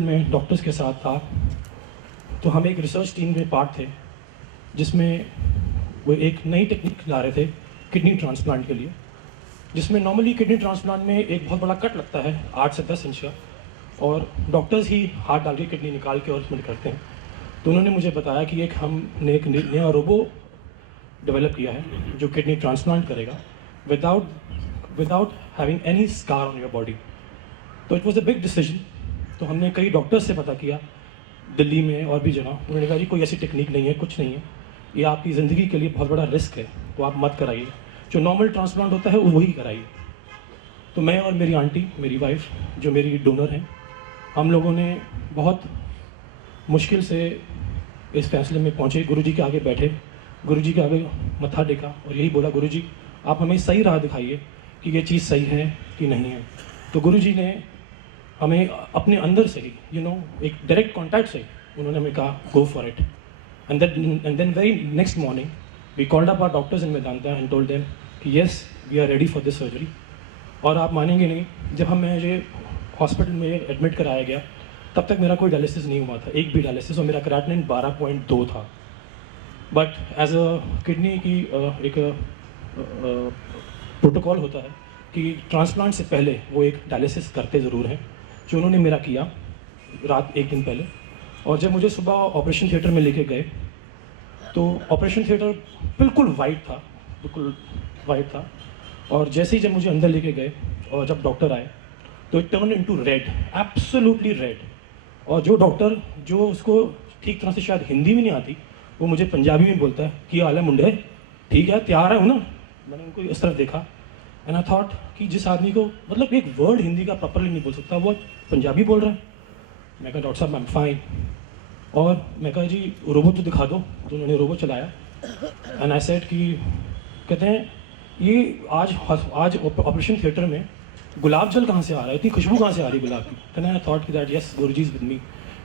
में डॉक्टर्स के साथ था, तो हम एक रिसर्च टीम में पार्ट थे जिसमें वो एक नई टेक्निक ला रहे थे किडनी ट्रांसप्लांट के लिए, जिसमें नॉर्मली किडनी ट्रांसप्लांट में एक बहुत बड़ा कट लगता है 8 से 10 इंच का, और डॉक्टर्स ही हाथ डाल के किडनी निकाल के और उसमें करते हैं। तो उन्होंने मुझे बताया कि हमने एक नया रोबो डेवलप किया है जो किडनी ट्रांसप्लांट करेगा without having any scar on your body. तो it was a big decision. तो हमने कई डॉक्टर्स से पता किया दिल्ली में और भी जगह। उन्होंने कहा जी कोई ऐसी टेक्निक नहीं है, कुछ नहीं है, ये आपकी ज़िंदगी के लिए बहुत बड़ा रिस्क है, तो आप मत कराइए, जो नॉर्मल ट्रांसप्लांट होता है वही कराइए। तो मैं और मेरी आंटी, मेरी वाइफ जो मेरी डोनर हैं, हम लोगों ने बहुत मुश्किल से इस फैसले में पहुँचे। गुरुजी के आगे बैठे, गुरुजी के आगे मत्था टेका और यही बोला, गुरुजी आप हमें सही राह दिखाइए कि ये चीज़ सही है कि नहीं है। तो गुरुजी ने हमें अपने अंदर से ही एक डायरेक्ट कॉन्टैक्ट से उन्होंने हमें कहा go for it. And then very next morning we called up our doctors in Vedanta and told them कि yes we are ready for this surgery. और आप मानेंगे नहीं, जब मुझे हॉस्पिटल में एडमिट कराया गया तब तक मेरा कोई डायलिसिस नहीं हुआ था, एक भी डायलिसिस, और मेरा क्रेटिनिन 12.2 था। बट एज अ किडनी की एक प्रोटोकॉल होता है कि ट्रांसप्लांट से पहले वो एक डायलिसिस करते ज़रूर हैं, जो उन्होंने मेरा किया रात एक दिन पहले। और जब मुझे सुबह ऑपरेशन थिएटर में लेके गए तो ऑपरेशन थिएटर बिल्कुल वाइट था, बिल्कुल वाइट था। और जैसे ही जब मुझे अंदर लेके गए और जब डॉक्टर आए तो it turn into red, absolutely red. और जो डॉक्टर जो उसको ठीक तरह से शायद हिंदी भी नहीं आती, वो मुझे पंजाबी में बोलता है कि हाल है मुंडे, ठीक है तैयार है हूँ ना। मैंने उनको इस तरफ देखा एंड आई थॉट कि जिस आदमी को मतलब एक वर्ड हिंदी का प्रॉपरली नहीं बोल सकता, वो पंजाबी बोल रहा है। मैं कहा डॉक्टर साहब आई एम फाइन। और मैं कहा जी रोबो तो दिखा दो। तो उन्होंने रोबो चलाया एंड आई सेड कि कहते हैं ये आज ऑपरेशन थिएटर में गुलाब जल कहाँ से आ रहा है, इतनी खुशबू कहाँ से आ रही है गुलाब की। एंड आई थॉट कि that yes Guruji is with me.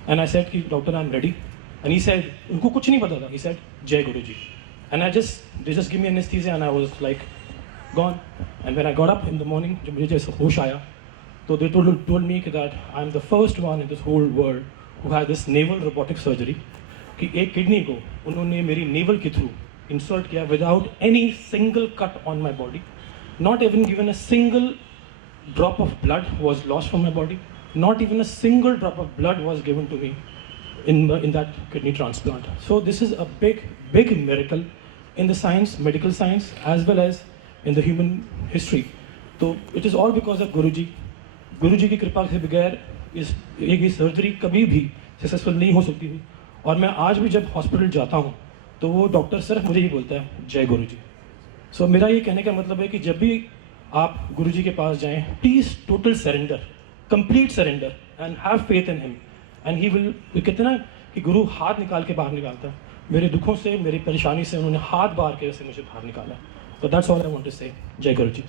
And I said कि doctor I am ready. And he said, उनको कुछ नहीं पता था, ही सेड जय Guruji. And they just give me anesthesia and I was like gone. And when I got up in the morning, जब मुझे जैसे होश आया, तो they told me that I am the first one in this whole world who had this naval robotic surgery, कि एक kidney को उन्होंने मेरी नेवल के थ्रू इंसर्ट किया without any single cut on my body, not even given a single drop of blood was lost from my body, not even a single drop of blood was given to me in that kidney transplant. So this is a big miracle in the science, medical science, as well as in the human history. तो it is all because of गुरुजी। गुरुजी की कृपा के बगैर ये surgery कभी भी successful नहीं हो सकती थी। और मैं आज भी जब हॉस्पिटल जाता हूँ तो वो डॉक्टर सिर्फ मुझे ही बोलता है जय गुरुजी। सो मेरा ये कहने का मतलब है कि जब भी आप गुरुजी के पास जाएं, please total surrender, complete surrender and have faith in him and he will. कहते ना कि गुरु हाथ निकाल के बाहर निकालता है। मेरे दुखों से, मेरी परेशानी से उन्होंने हाथ बार के वैसे मुझे बाहर निकाला। So that's all I want to say. Jai Guruji.